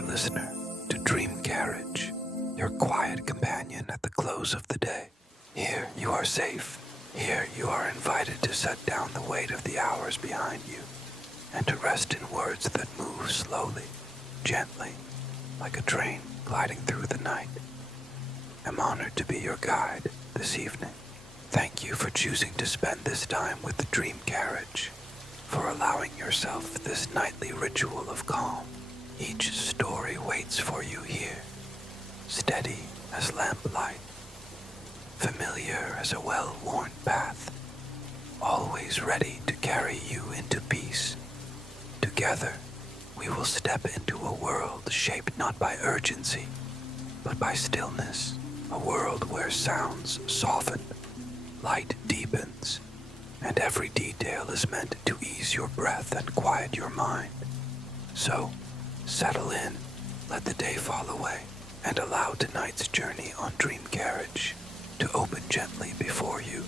dear listener, to Dream Carriage, your quiet companion at the close of the day. Here you are safe. Here you are invited to set down the weight of the hours behind you and to rest in words that move slowly, gently, like a train gliding through the night. I'm honored to be your guide this evening. Thank you for choosing to spend this time with the Dream Carriage, for allowing yourself this nightly ritual of calm. Each story waits for you here, steady as lamplight, familiar as a well-worn path, always ready to carry you into peace. Together, we will step into a world shaped not by urgency, but by stillness, a world where sounds soften, light deepens, and every detail is meant to ease your breath and quiet your mind. So, settle in, let the day fall away, and allow tonight's journey on Dream Carriage to open gently before you,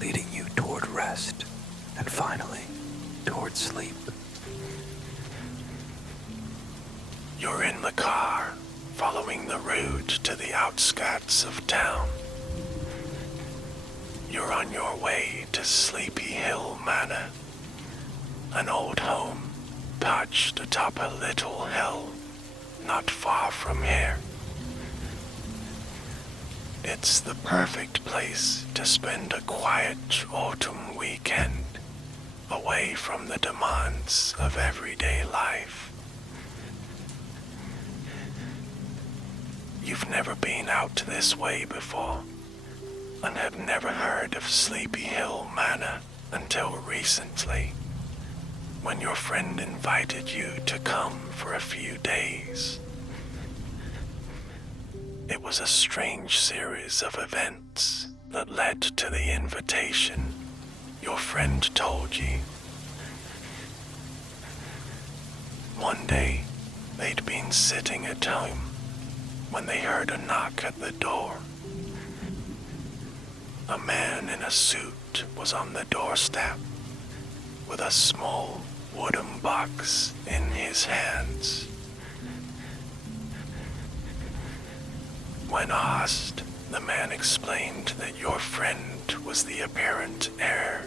leading you toward rest, and finally, toward sleep. You're in the car, following the road to the outskirts of town. You're on your way to Sleepy Hill Manor, an old home perched atop a little hill not far from here. It's the perfect place to spend a quiet autumn weekend, away from the demands of everyday life. You've never been out this way before, and had never heard of Sleepy Hill Manor until recently, when your friend invited you to come for a few days. It was a strange series of events that led to the invitation your friend told you. One day, they'd been sitting at home when they heard a knock at the door. A man in a suit was on the doorstep, with a small wooden box in his hands. When asked, the man explained that your friend was the apparent heir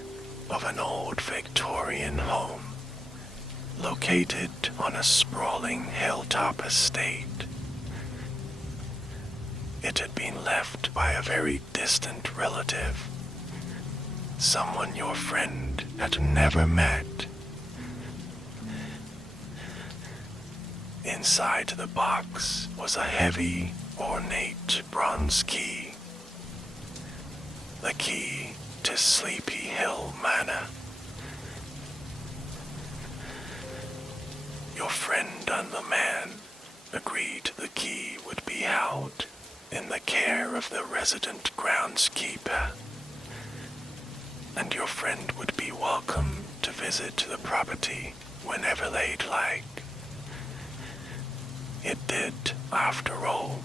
of an old Victorian home, located on a sprawling hilltop estate. It had been left by a very distant relative, someone your friend had never met. Inside the box was a heavy, ornate bronze key, the key to Sleepy Hill Manor. Your friend and the man agreed the key would be held in the care of the resident groundskeeper, and your friend would be welcome to visit the property whenever they'd like. It did, after all,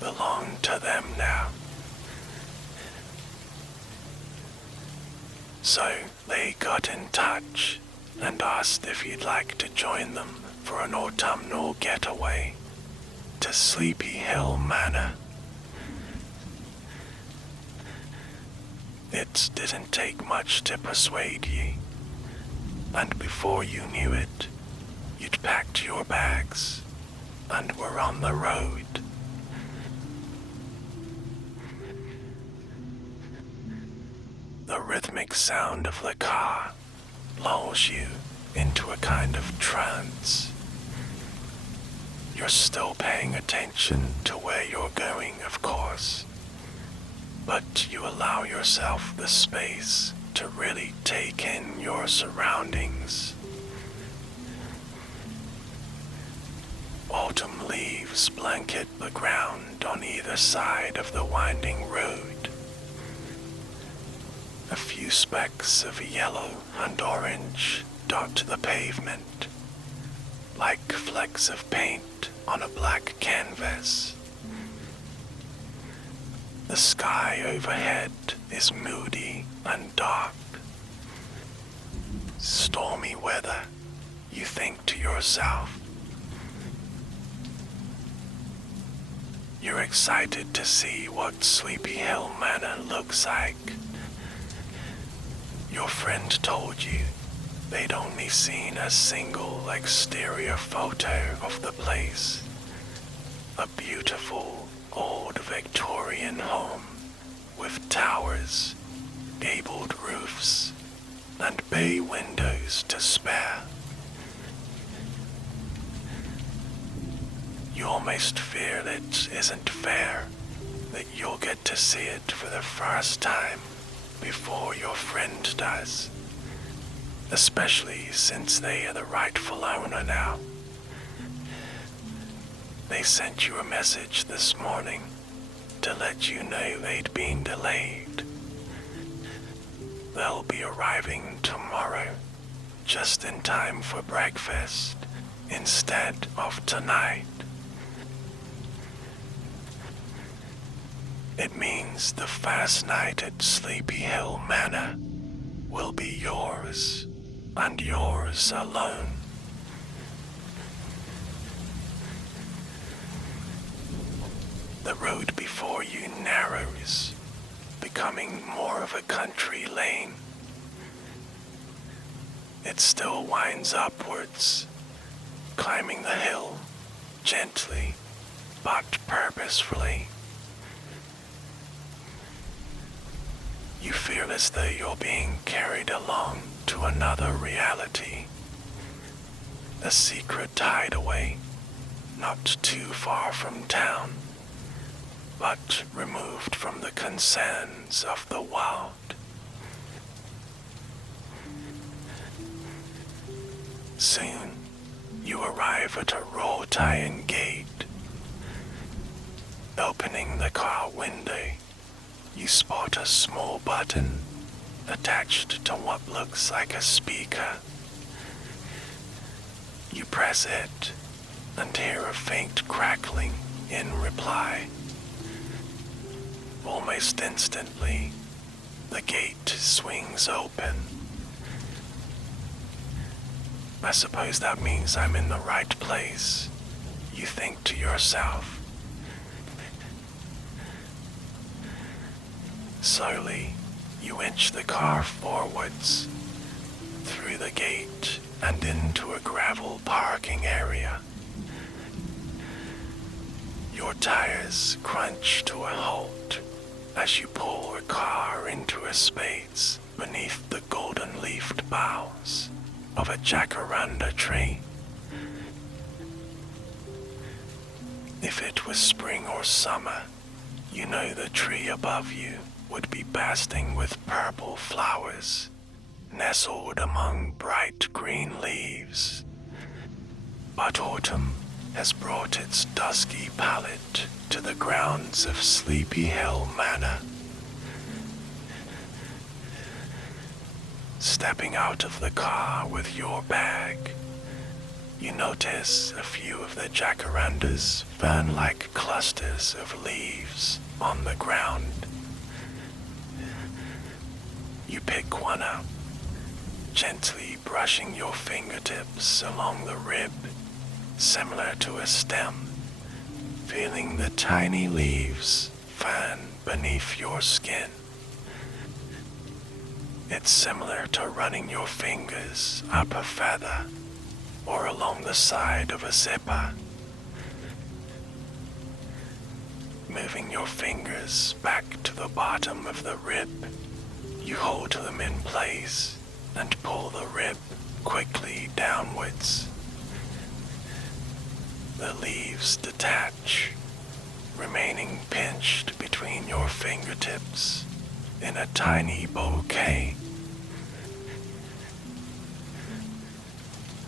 belong to them now. So they got in touch and asked if you'd like to join them for an autumnal getaway to Sleepy Hill Manor. It didn't take much to persuade ye, and before you knew it, you'd packed your bags and were on the road. The rhythmic sound of the car lulls you into a kind of trance. You're still paying attention to where you're going, of course, but you allow yourself the space to really take in your surroundings. Autumn leaves blanket the ground on either side of the winding road. A few specks of yellow and orange dot the pavement, like flecks of paint on a black canvas. The sky overhead is moody and dark. Stormy weather, you think to yourself. You're excited to see what Sleepy Hill Manor looks like. Your friend told you they'd only seen a single exterior photo of the place. A beautiful old Victorian home with towers, gabled roofs, and bay windows to spare. You almost feel it isn't fair that you'll get to see it for the first time before your friend does, especially since they are the rightful owner now. They sent you a message this morning to let you know they'd been delayed. They'll be arriving tomorrow, just in time for breakfast, instead of tonight. It means the first night at Sleepy Hill Manor will be yours, and yours alone. The road before you narrows, becoming more of a country lane. It still winds upwards, climbing the hill gently but purposefully. You feel as though you're being carried along to another reality, a secret hideaway, not too far from town, but removed from the concerns of the world. Soon, you arrive at a wrought iron gate. Opening the car window, you spot a small button attached to what looks like a speaker. You press it and hear a faint crackling in reply. Almost instantly, the gate swings open. I suppose that means I'm in the right place, you think to yourself. Slowly, you inch the car forwards, through the gate and into a gravel parking area. Your tires crunch to a halt as you pull the car into a space beneath the golden-leafed boughs of a jacaranda tree. If it was spring or summer, you know the tree above you would be bursting with purple flowers, nestled among bright green leaves. But autumn has brought its dusky palette to the grounds of Sleepy Hill Manor. Stepping out of the car with your bag, you notice a few of the jacaranda's fern-like clusters of leaves on the ground. You pick one up, gently brushing your fingertips along the rib, similar to a stem, feeling the tiny leaves fan beneath your skin. It's similar to running your fingers up a feather or along the side of a zipper. Moving your fingers back to the bottom of the rib, you hold them in place and pull the rib quickly downwards. The leaves detach, remaining pinched between your fingertips in a tiny bouquet.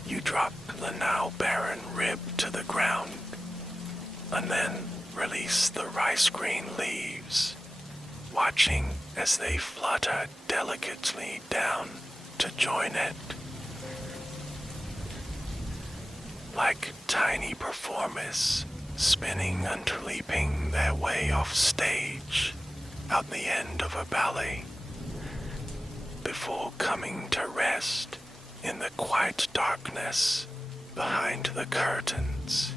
You drop the now barren rib to the ground, and then release the rice green leaves, watching as they flutter delicately down to join it. Like tiny performers spinning and leaping their way off stage at the end of a ballet, before coming to rest in the quiet darkness behind the curtains.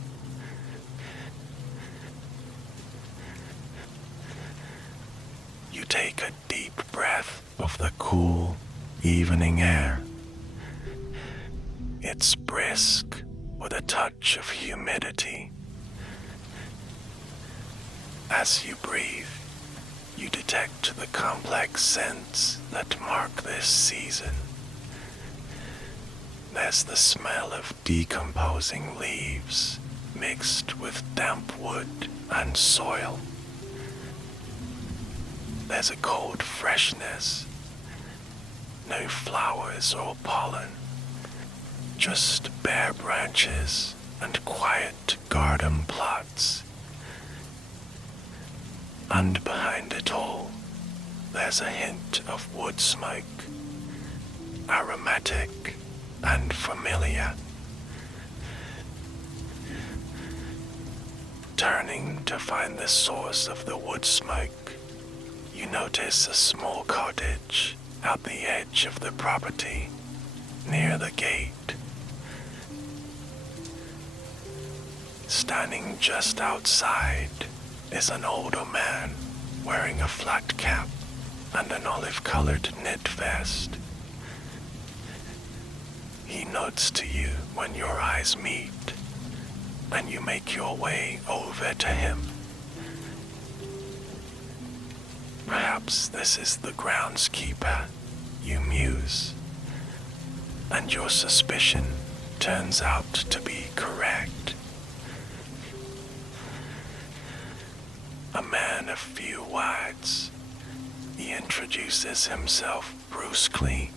cool evening air. It's brisk with a touch of humidity. As you breathe, you detect the complex scents that mark this season. There's the smell of decomposing leaves mixed with damp wood and soil. There's a cold freshness. No flowers or pollen, just bare branches and quiet garden plots. And behind it all, there's a hint of wood smoke, aromatic and familiar. Turning to find the source of the wood smoke, you notice a small cottage at the edge of the property, near the gate. Standing just outside is an older man wearing a flat cap and an olive-colored knit vest. He nods to you when your eyes meet, and you make your way over to him. Perhaps this is the groundskeeper, you muse, and your suspicion turns out to be correct. A man of few words, he introduces himself brusquely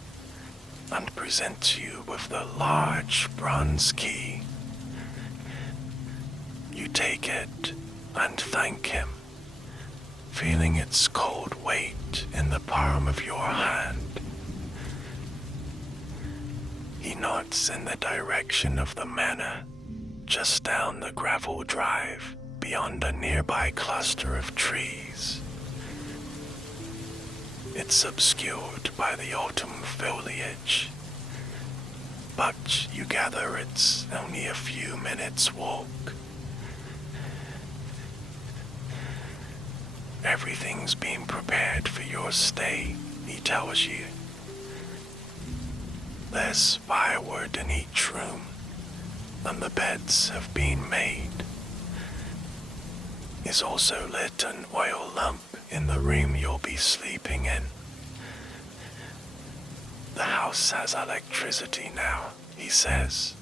and presents you with the large bronze key. You take it and thank him, feeling its cold weight in the palm of your hand. He nods in the direction of the manor, just down the gravel drive beyond a nearby cluster of trees. It's obscured by the autumn foliage, but you gather it's only a few minutes' walk. Everything's been prepared for your stay, he tells you. There's firewood in each room, and the beds have been made. He's also lit an oil lamp in the room you'll be sleeping in. The house has electricity now, he says,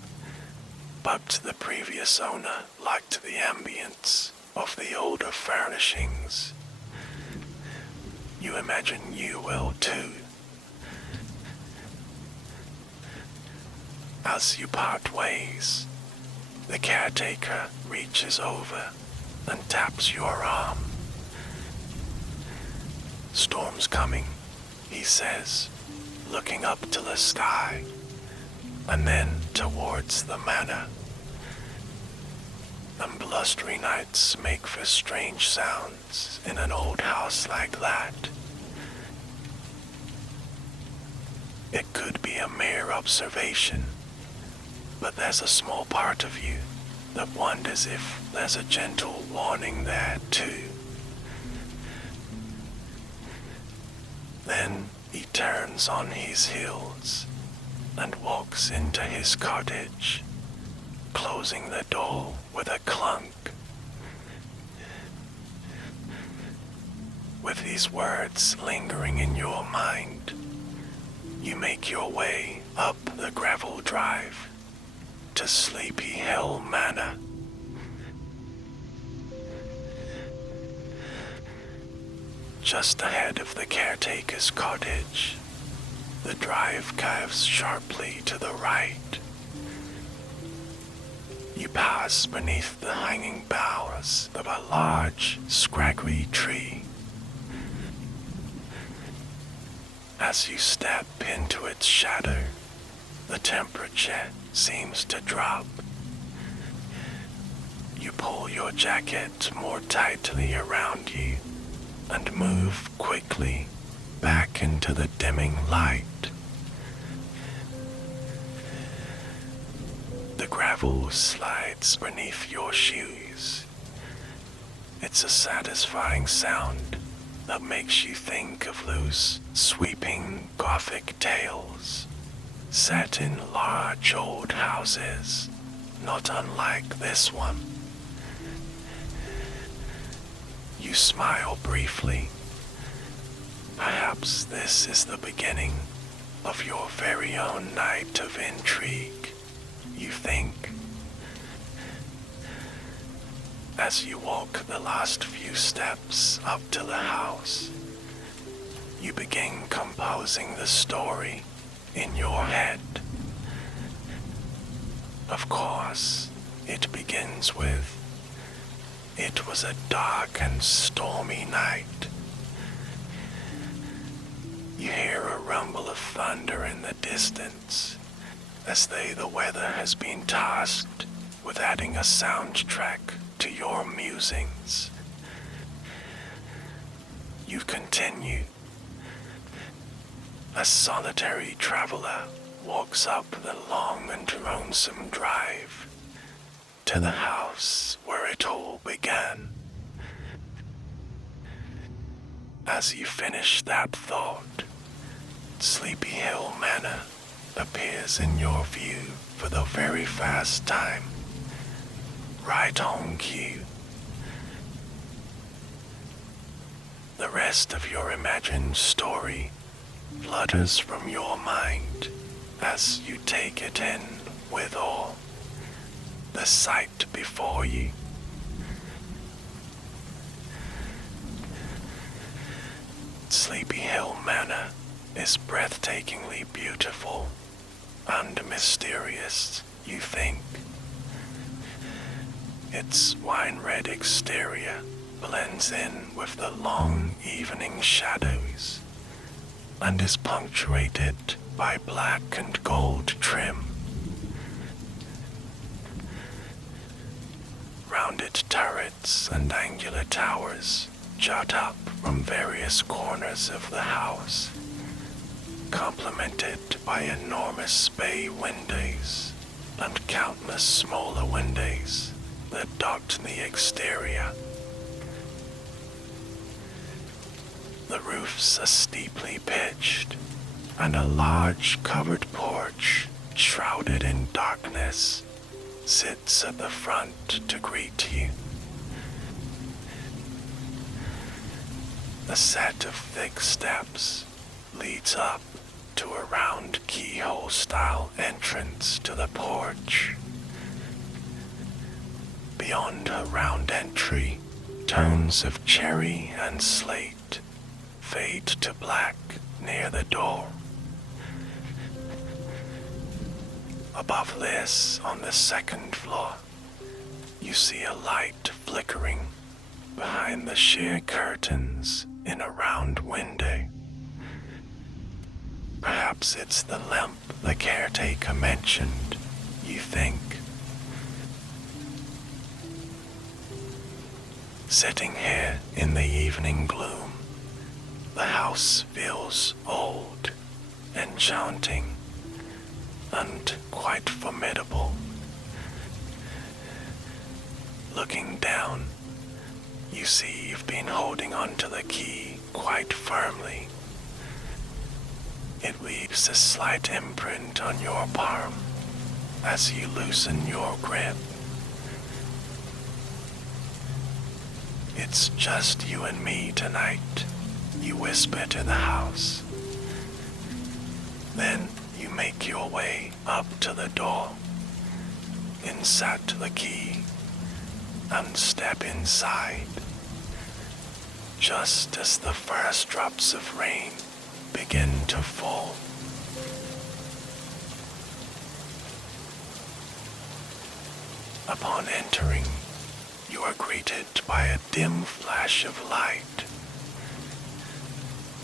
but the previous owner liked the ambience of the older furnishings. You imagine you will too. As you part ways, the caretaker reaches over and taps your arm. Storm's coming, he says, looking up to the sky, and then towards the manor. And blustery nights make for strange sounds in an old house like that. It could be a mere observation, but there's a small part of you that wonders if there's a gentle warning there too. Then he turns on his heels and walks into his cottage, closing the door with a clunk. With these words lingering in your mind, you make your way up the gravel drive to Sleepy Hill Manor. Just ahead of the caretaker's cottage, the drive curves sharply to the right. You pass beneath the hanging boughs of a large, scraggly tree. As you step into its shadow, the temperature seems to drop. You pull your jacket more tightly around you and move quickly back into the dimming light. The gravel slides beneath your shoes. It's a satisfying sound that makes you think of those sweeping Gothic tales set in large old houses, not unlike this one. You smile briefly. Perhaps this is the beginning of your very own night of intrigue, you think. As you walk the last few steps up to the house, you begin composing the story in your head. Of course, it begins with, "It was a dark and stormy night." You hear a rumble of thunder in the distance, as though the weather has been tasked with adding a soundtrack to your musings. You continue. A solitary traveler walks up the long and lonesome drive to the house where it all began. As you finish that thought, Sleepy Hill Manor appears in your view for the very first time, right on cue. The rest of your imagined story flutters from your mind as you take it in with awe. The sight before you. Sleepy Hill Manor is breathtakingly beautiful and mysterious, you think. Its wine-red exterior blends in with the long evening shadows and is punctuated by black and gold trim. Rounded turrets and angular towers jut up from various corners of the house, complemented by enormous bay windows and countless smaller windows that dot the exterior. The roofs are steeply pitched, and a large covered porch, shrouded in darkness, sits at the front to greet you. A set of thick steps leads up to a round keyhole-style entrance to the porch. Beyond a round entry, tones of cherry and slate fade to black near the door. Above this, on the second floor, you see a light flickering behind the sheer curtains in a round window. Perhaps it's the lamp the caretaker mentioned, you think. Sitting here in the evening gloom, the house feels old, enchanting, and quite formidable. Looking down, you see you've been holding onto the key quite firmly. It leaves a slight imprint on your palm as you loosen your grip. "It's just you and me tonight," you whisper to the house. Then you make your way up to the door, insert the key, and step inside. Just as the first drops of rain begin to fall. Upon entering, you are greeted by a dim flash of light.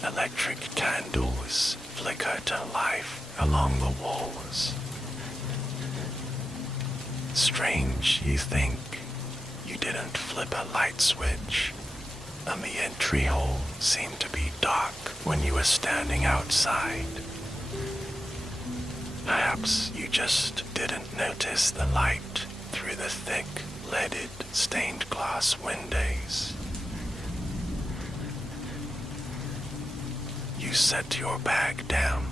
Electric candles flicker to life along the walls. Strange, you think, you didn't flip a light switch, and the entry hall seemed to be dark when you were standing outside. Perhaps you just didn't notice the light through the thick, leaded, stained glass windows. you set your bag down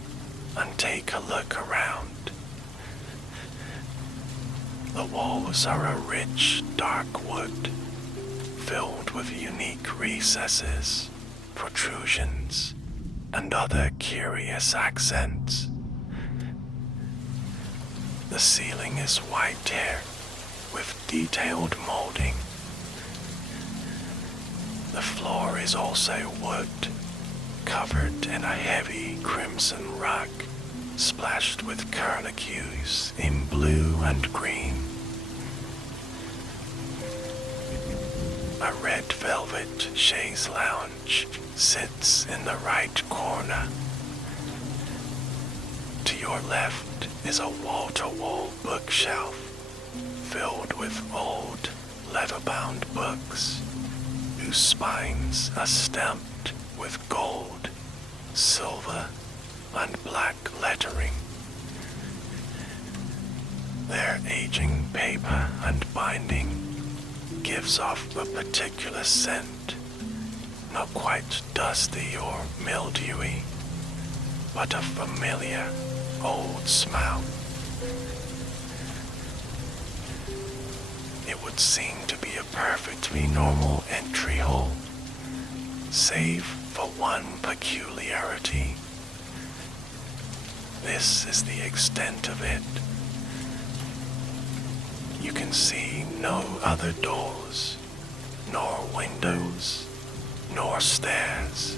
and take a look around. The walls are a rich, dark wood, filled with unique recesses, protrusions, and other curious accents. The ceiling is white hair with detailed molding. The floor is also wood, covered in a heavy crimson rug, splashed with curlicues in blue and green. A red velvet chaise lounge sits in the right corner. To your left is a wall-to-wall bookshelf filled with old, leather-bound books whose spines are stamped with gold, silver, and black lettering. Their aging paper and binding gives off a particular scent, not quite dusty or mildewy, but a familiar old smell. It would seem to be a perfectly normal entry hole, save for one peculiarity. This is the extent of it. You can see no other doors, nor windows, nor stairs.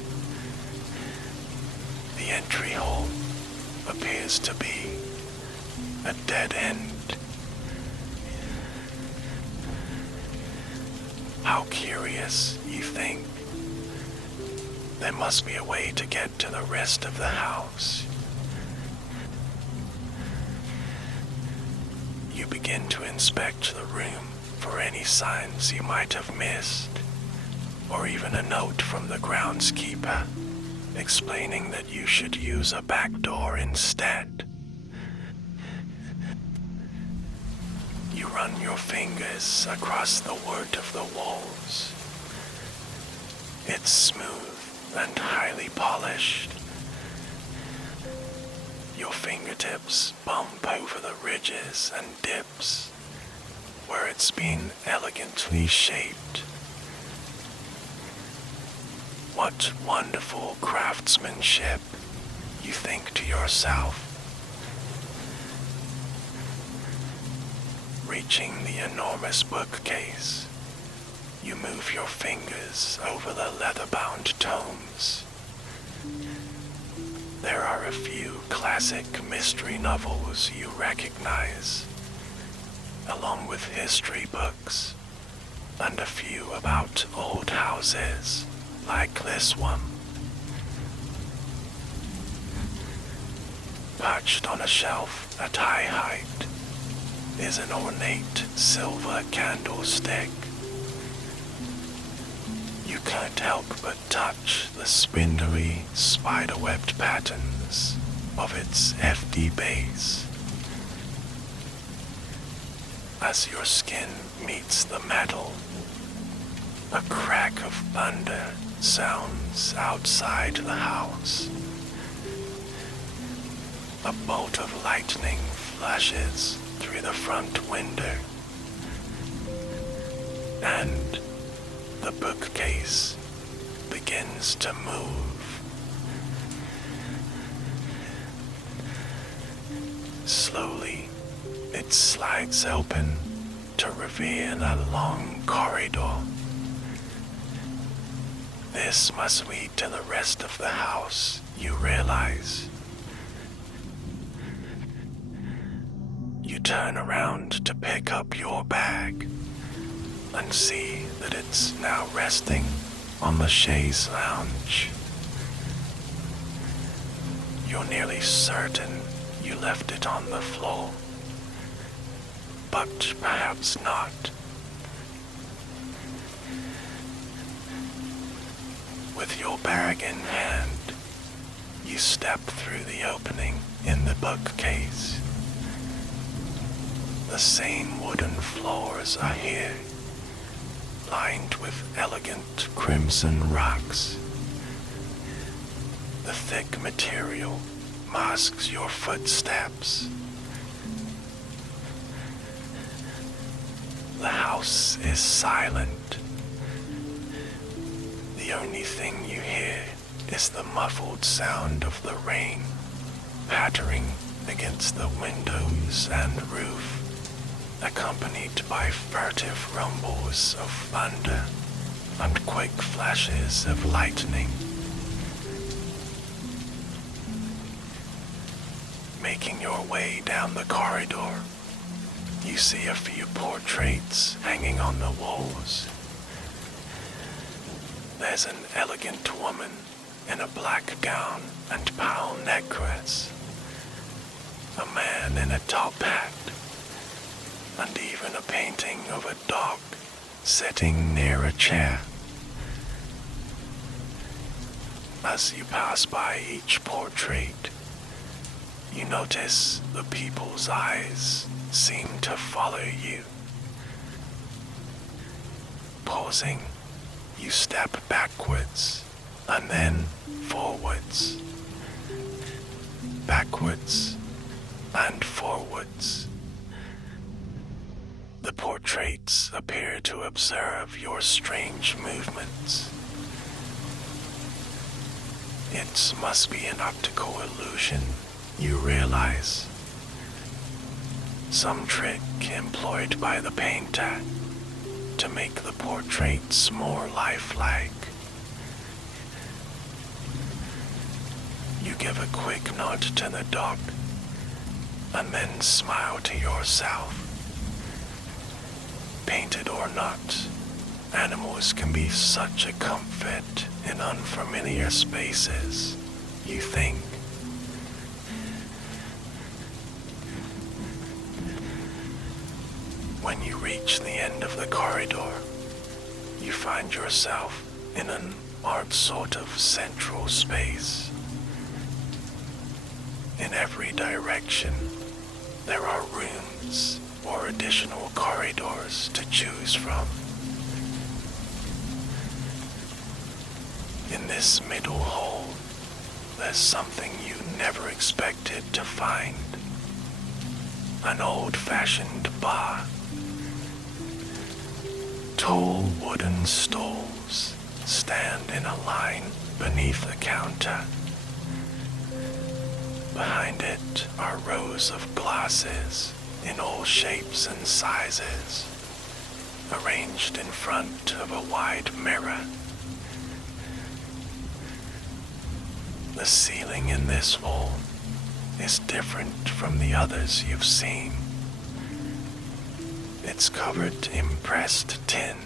The entry hole appears to be a dead end. How curious, you think. There must be a way to get to the rest of the house. You begin to inspect the room for any signs you might have missed, or even a note from the groundskeeper explaining that you should use a back door instead. You run your fingers across the wood of the walls. It's smooth and highly polished. Your fingertips bump over the ridges and dips where it's been elegantly shaped. What wonderful craftsmanship, you think to yourself. Reaching the enormous bookcase, you move your fingers over the leather-bound tomes. There are a few classic mystery novels you recognize, along with history books, and a few about old houses, like this one. Perched on a shelf at high height is an ornate silver candlestick. You can't help but touch the spindly, spider-webbed patterns of its hefty base. As your skin meets the metal, a crack of thunder sounds outside the house. A bolt of lightning flashes through the front window, and the bookcase begins to move. Slowly, it slides open to reveal a long corridor. This must lead to the rest of the house, you realize. You turn around to pick up your bag and see that it's now resting on the chaise lounge. You're nearly certain you left it on the floor, but perhaps not. With your bag in hand, you step through the opening in the bookcase. The same wooden floors are here, lined with elegant crimson rugs. The thick material masks your footsteps. The house is silent. The only thing you hear is the muffled sound of the rain pattering against the windows and roof, accompanied by furtive rumbles of thunder and quick flashes of lightning. Making your way down the corridor, you see a few portraits hanging on the walls. There's an elegant woman in a black gown and pearl necklace, a man in a top hat, and even a painting of a dog sitting near a chair. As you pass by each portrait, you notice the people's eyes seem to follow you. Pausing, you step backwards and then forwards. Backwards and forwards. The portraits appear to observe your strange movements. It must be an optical illusion, you realize. Some trick employed by the painter to make the portraits more lifelike. You give a quick nod to the dog and then smile to yourself. Painted or not, animals can be such a comfort in unfamiliar spaces, you think. When you reach the end of the corridor, you find yourself in an odd sort of central space. In every direction, there are rooms or additional corridors to choose from. In this middle hall, there's something you never expected to find. An old-fashioned bar. Tall wooden stools stand in a line beneath the counter. Behind it are rows of glasses in all shapes and sizes, arranged in front of a wide mirror. The ceiling in this hall is different from the others you've seen. It's covered in pressed tin,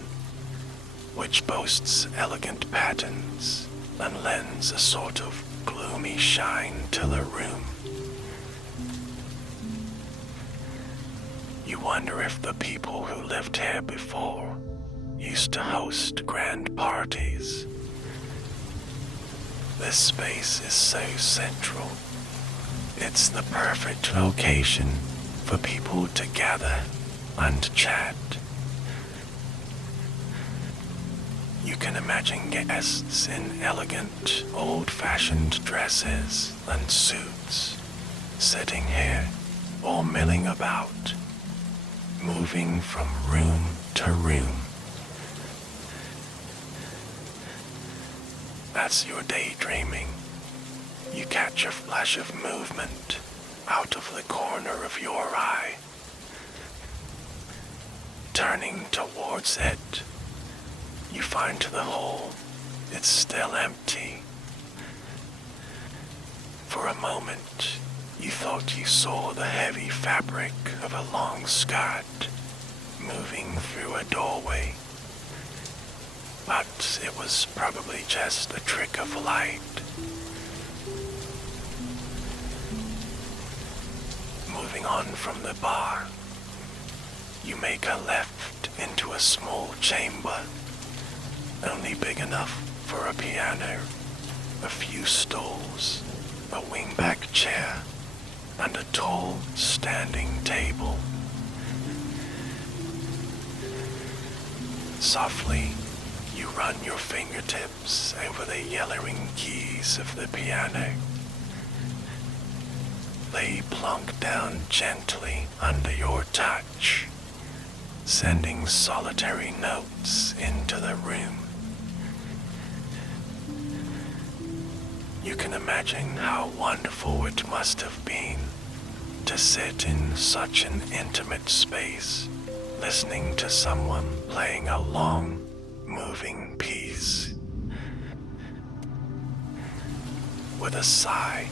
which boasts elegant patterns and lends a sort of gloomy shine to the room. You wonder if the people who lived here before used to host grand parties. This space is so central. It's the perfect location for people to gather and chat. You can imagine guests in elegant, old-fashioned dresses and suits, sitting here or milling about, moving from room to room. As you're daydreaming, you catch a flash of movement out of the corner of your eye. Turning towards it, you find the hall, it's still empty. For a moment, you thought you saw the heavy fabric of a long skirt moving through a doorway. But it was probably just a trick of light. Moving on from the bar, you make a left into a small chamber, only big enough for a piano, a few stools, a wingback chair, and a tall standing table. Softly, you run your fingertips over the yellowing keys of the piano. They plunk down gently under your touch, sending solitary notes into the room. You can imagine how wonderful it must have been to sit in such an intimate space, listening to someone playing a long, moving piece. With a sigh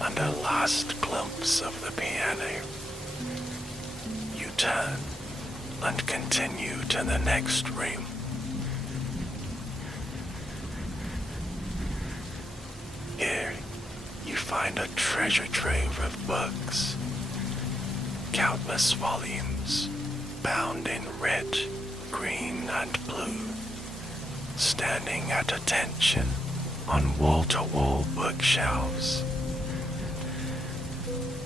and a last glimpse of the piano, you turn and continue to the next room. Here, you find a treasure trove of books, countless volumes, bound in red, green, and blue, standing at attention on wall-to-wall bookshelves.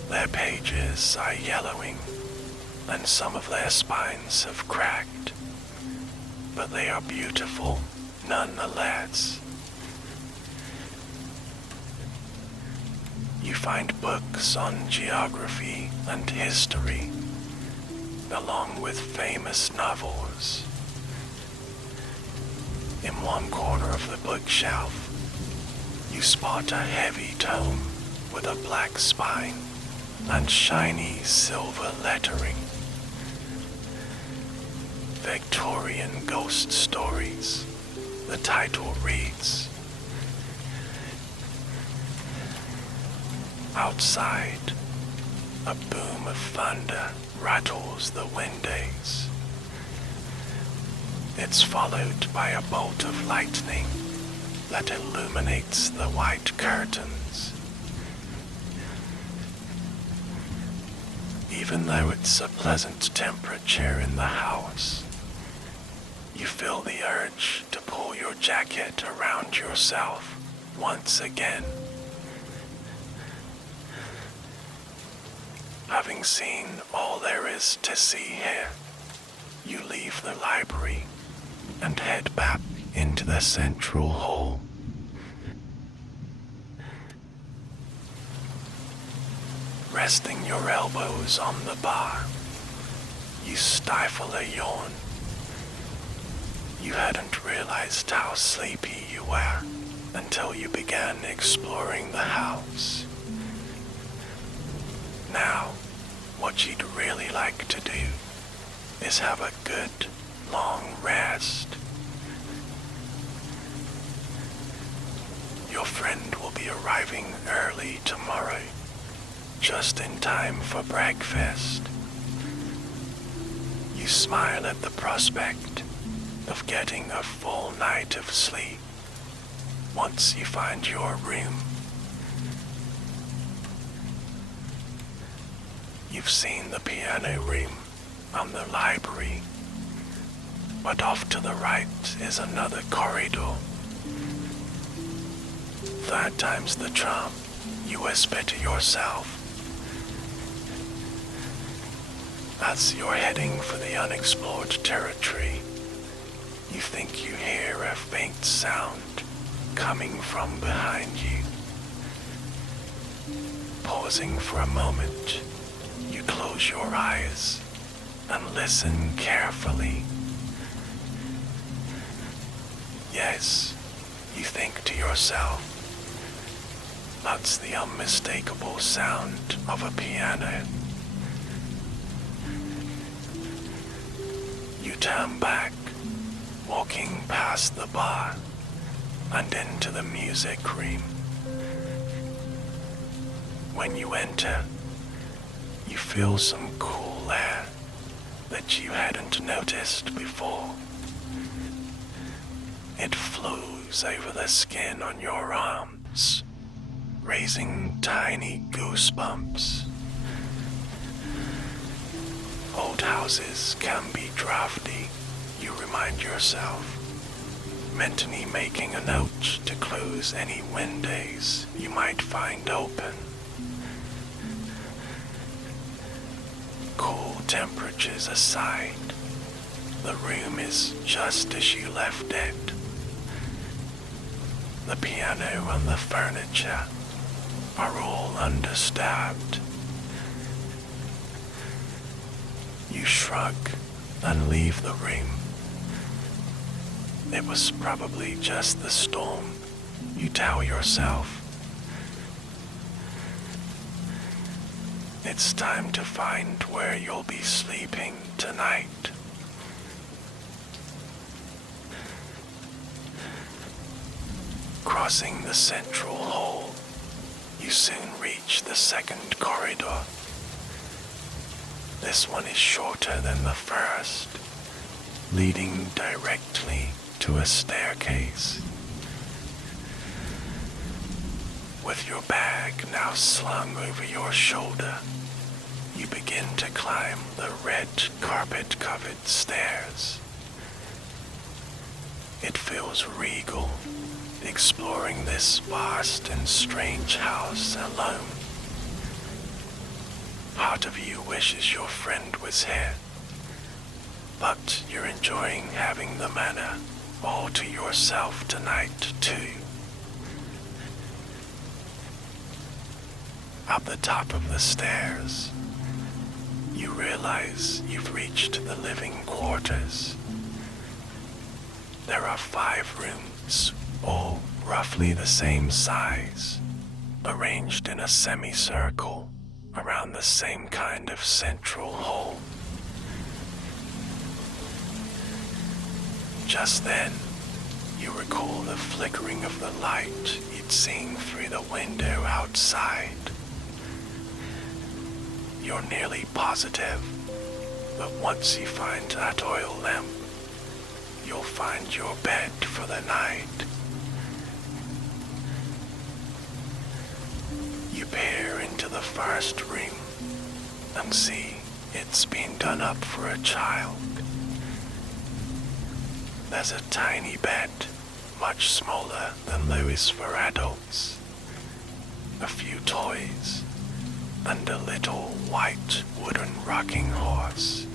Their pages are yellowing, and some of their spines have cracked, but they are beautiful nonetheless. You find books on geography and history, along with famous novels. In one corner of the bookshelf, you spot a heavy tome with a black spine and shiny silver lettering. Victorian Ghost Stories, the title reads. Outside, a boom of thunder rattles the windows. It's followed by a bolt of lightning that illuminates the white curtains. Even though it's a pleasant temperature in the house, you feel the urge to pull your jacket around yourself once again. Having seen all there is to see here, you leave the library and head back into the central hall. Resting your elbows on the bar, you stifle a yawn. You hadn't realized how sleepy you were until you began exploring the house. Now, what you'd really like to do is have a good, long rest. Your friend will be arriving early tomorrow, just in time for breakfast. You smile at the prospect of getting a full night of sleep once you find your room. You've seen the piano room and the library, but off to the right is another corridor. Third time's the charm, you whisper to yourself. As you're heading for the unexplored territory, you think you hear a faint sound coming from behind you. Pausing for a moment, you close your eyes and listen carefully. Yes, you think to yourself, that's the unmistakable sound of a piano. You turn back, walking past the bar and into the music room. When you enter, you feel some cool air that you hadn't noticed before. It flows over the skin on your arms, raising tiny goosebumps. Old houses can be drafty, you remind yourself, mentally making a note to close any windows you might find open. Cool temperatures aside, the room is just as you left it. the piano and the furniture are all undisturbed. You shrug and leave the room. It was probably just the storm, you tell yourself. It's time to find where you'll be sleeping tonight. Crossing the central hall, you soon reach the second corridor. This one is shorter than the first, leading directly to a staircase. With your bag now slung over your shoulder, you begin to climb the red carpet-covered stairs. It feels regal, exploring this vast and strange house alone. Part of you wishes your friend was here, but you're enjoying having the manor all to yourself tonight too. Up the top of the stairs, you realize you've reached the living quarters. There are 5 rooms, all roughly the same size, arranged in a semicircle around the same kind of central hall. Just then, you recall the flickering of the light you'd seen through the window outside. You're nearly positive, but once you find that oil lamp, you'll find your bed for the night. You peer into the first room and see it's been done up for a child. There's a tiny bed, much smaller than Louis for adults, a few toys, and a little white wooden rocking horse.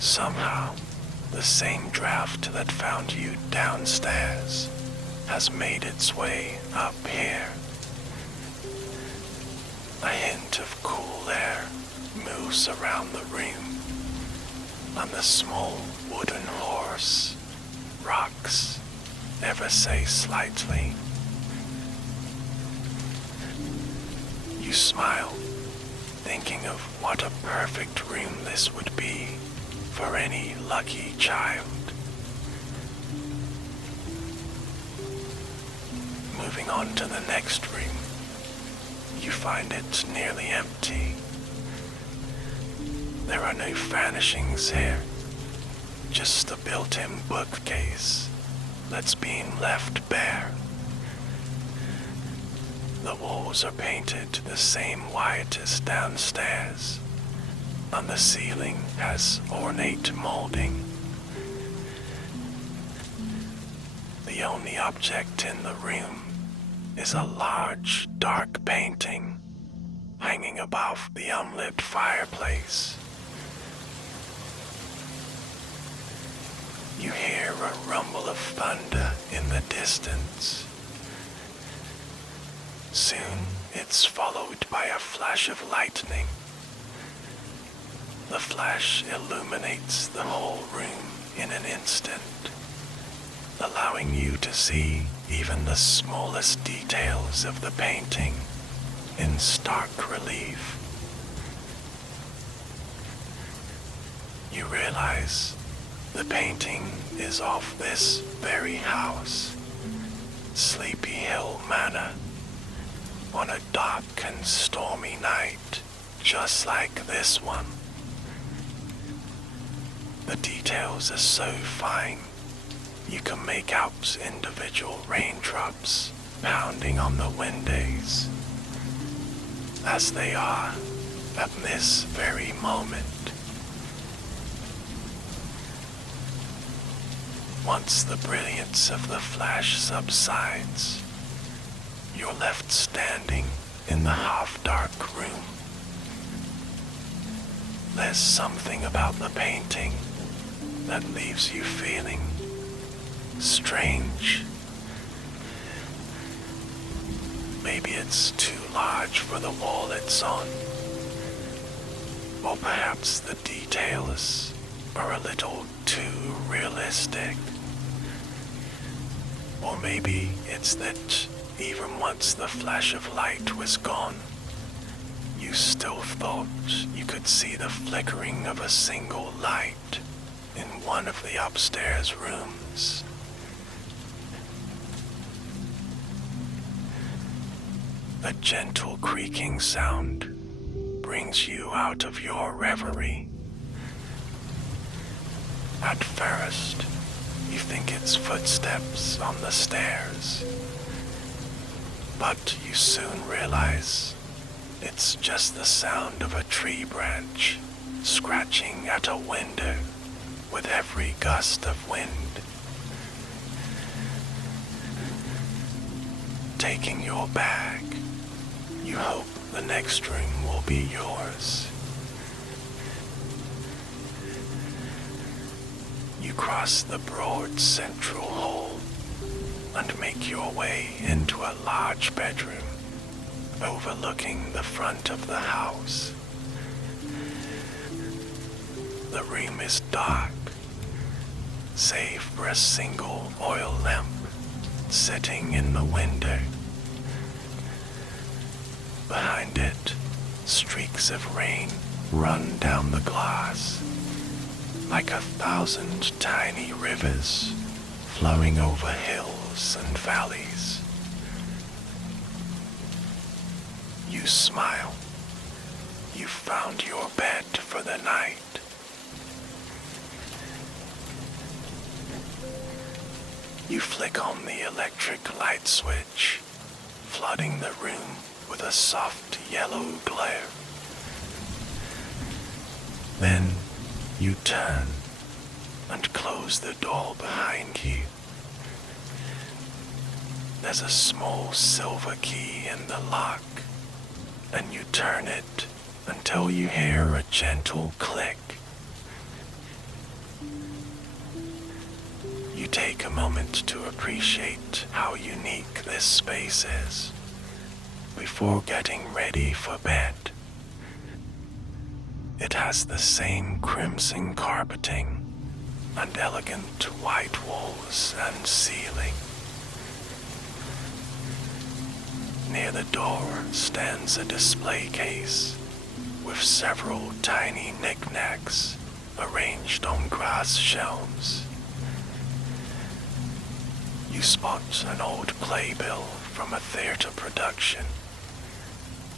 Somehow, the same draft that found you downstairs has made its way up here. A hint of cool air moves around the room, and the small wooden horse rocks ever so slightly. You smile, thinking of what a perfect room this would be for any lucky child. Moving on to the next room, you find it nearly empty. There are no furnishings here, just a built-in bookcase that's being left bare. The walls are painted the same white as downstairs, and the ceiling has ornate molding. The only object in the room is a large, dark painting hanging above the unlit fireplace. You hear a rumble of thunder in the distance. Soon, it's followed by a flash of lightning. The flash illuminates the whole room in an instant, allowing you to see even the smallest details of the painting in stark relief. You realize the painting is of this very house, Sleepy Hill Manor, on a dark and stormy night just like this one. The details are so fine, you can make out individual raindrops pounding on the windows, as they are at this very moment. Once the brilliance of the flash subsides, you're left standing in the half-dark room. There's something about the painting that leaves you feeling strange. Maybe it's too large for the wall it's on. Or perhaps the details are a little too realistic. Or maybe it's that even once the flash of light was gone, you still thought you could see the flickering of a single light in one of the upstairs rooms. A gentle creaking sound brings you out of your reverie. At first, you think it's footsteps on the stairs, but you soon realize it's just the sound of a tree branch scratching at a window with every gust of wind. Taking your bag, you hope the next room will be yours. You cross the broad central hall and make your way into a large bedroom overlooking the front of the house. The room is dark, save for a single oil lamp sitting in the window. Behind it, streaks of rain run down the glass like 1,000 tiny rivers flowing over hills and valleys. You smile. You found your bed for the night. You flick on the electric light switch, flooding the room with a soft yellow glare. Then you turn and close the door behind you. There's a small silver key in the lock, and you turn it until you hear a gentle click. You take a moment to appreciate how unique this space is before getting ready for bed. It has the same crimson carpeting and elegant white walls and ceiling. Near the door stands a display case with several tiny knickknacks arranged on glass shelves. You spot an old playbill from a theater production,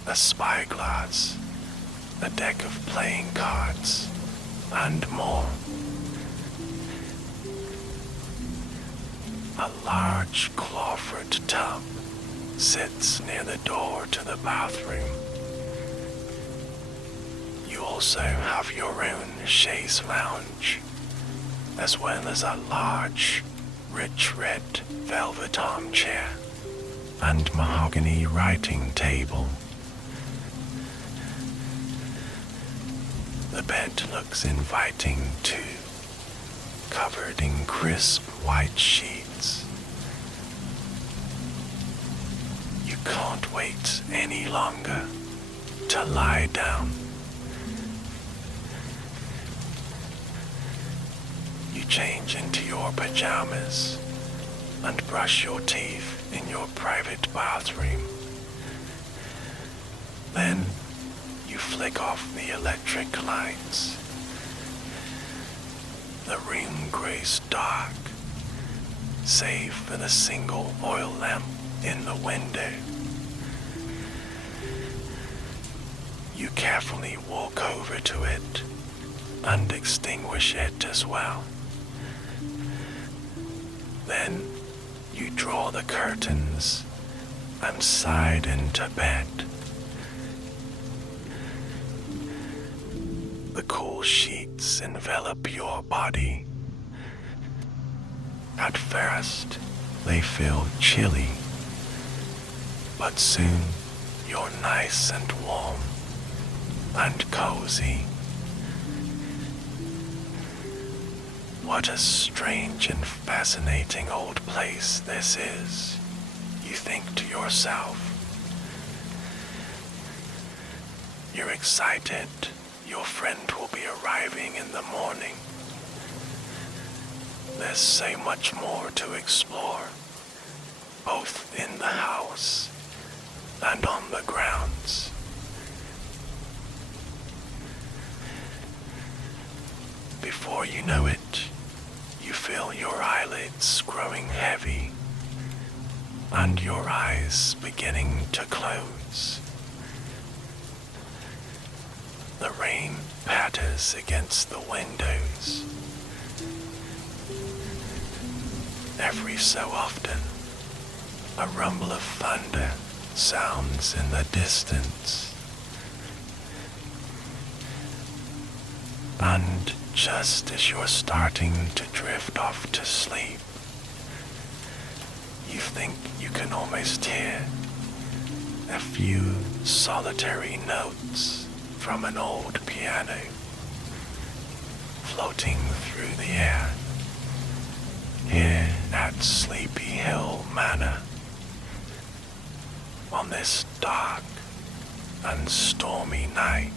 a spyglass, a deck of playing cards, and more. A large clawfoot tub sits near the door to the bathroom. You also have your own chaise lounge, as well as a large, rich red velvet armchair and mahogany writing table. The bed looks inviting too, covered in crisp white sheets. You can't wait any longer to lie down. You change into your pajamas and brush your teeth in your private bathroom. Then you flick off the electric lights. The room grows dark, save for the single oil lamp in the window. You carefully walk over to it and extinguish it as well. Then you draw the curtains and slide into bed. The cool sheets envelop your body. At first, they feel chilly, but soon you're nice and warm and cozy. What a strange and fascinating old place this is, you think to yourself. You're excited your friend will be arriving in the morning. There's so much more to explore, both in the house and on the grounds. Before you know it, you feel your eyelids growing heavy and your eyes beginning to close. The rain patters against the windows. Every so often, a rumble of thunder sounds in the distance. And just as you're starting to drift off to sleep, you think you can almost hear a few solitary notes from an old piano floating through the air here at Sleepy Hill Manor on this dark and stormy night.